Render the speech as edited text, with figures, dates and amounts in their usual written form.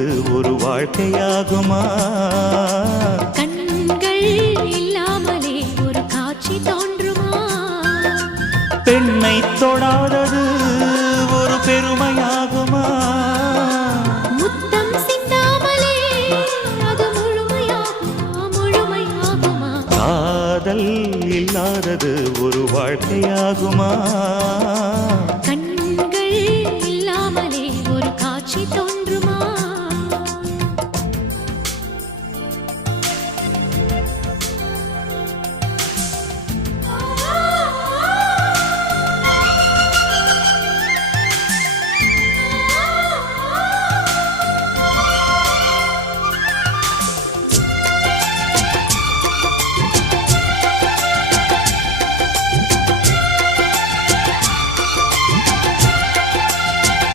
இல்லாதது ஒரு வாழ்க்கையாகுமா? கண்கள் இல்லாமலே ஒரு காட்சி தோன்றுமா? பெண்ணை தொடாதது ஒரு பெருமையாகுமா? முத்தம் சிந்தாமலே அது முழுமையாகுமா? முழுமையாகுமா? காதல் இல்லாதது ஒரு வாழ்க்கையாகுமா?